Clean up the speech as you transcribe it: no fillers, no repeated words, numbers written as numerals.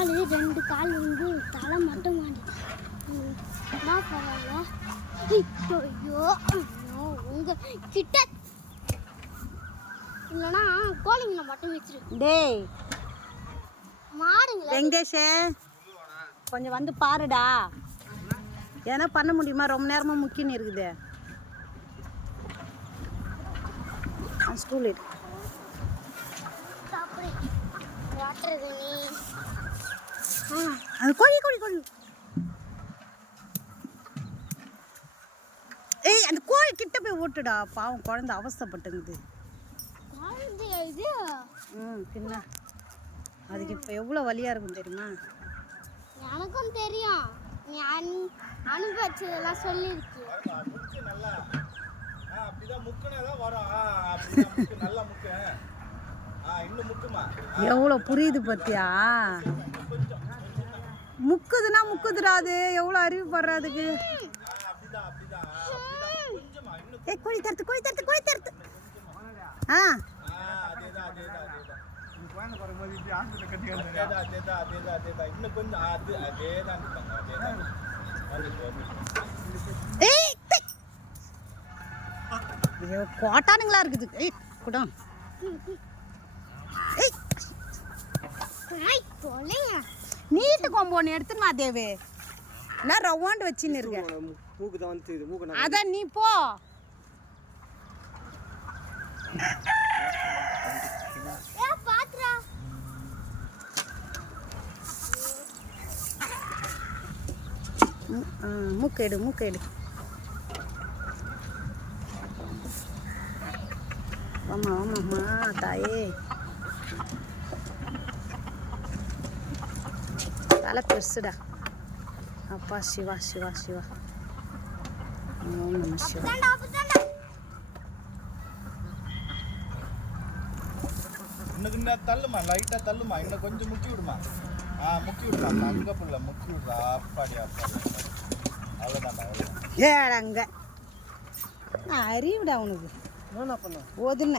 கால் 2 கால் வந்து தலை மட்டும் மாட்டிட்டு நான் பரவாயில்ல. ஐயோ உங்க கிட்ட இல்லைன்னா கோழிங்களை மட்டும் வச்சிரு. டேய் மாடுங்களா வெங்கடேஷே கொஞ்சம் வந்து பாருடா. ஏன்னா பண்ண முடியுமா? ரொம்ப நேரமாக முக்கின்னு இருக்குது. ஸ்டூல் இருக்கு. அது கோழி கோழி கோழி. ஏய் அந்த கோழி கிட்ட போய் ஓட்டுடா. பாவம் குழந்தை அவஸ்தைப்பட்டுங்குது. பின்ன அதுக்கு இப்போ எவ்வளோ வலியாக இருக்கும் தெரியுமா? எனக்கும் தெரியும். நீ அனுபவிச்சதெல்லாம் சொல்லியிருக்கு. எவ்வளோ புரியுது பத்தியா? முக்குதுன்னா முக்குதுடா. அது எவ்வளோ அறிவு படுறதுக்கு. ஏ கோழி தருத்து கோழி தருத்து கோழி தருத்து. ஆ கோட்டானுங்களா இருக்குது. ஏய் குடம் நீட்டு கொம்பு ஒன்று எடுத்துமா தேவே. நான் ரவாண்டு வச்சுன்னு இருக்கேன். அதான் நீ போ. மூக்கேடு மூக்கேடு. ஆமா ஆமாம்மா தாயே. தலை பெருசுடா. அப்பா சிவா சிவா சிவா. ஓம் நம சிவா. இன்னும் தள்ளுமா, லைட்டா தள்ளுமா. இன்னும் கொஞ்சம் முக்கி விடுமா. முக்கி விடுமா. அங்க புள்ள முக்கி விடுறா. அப்பாடி அப்பாடி. அவ்வளோதான்டா அவ்வளோதான். ஏடங்க அறிவுடா உனக்கு. என்ன பண்ண ஓதுன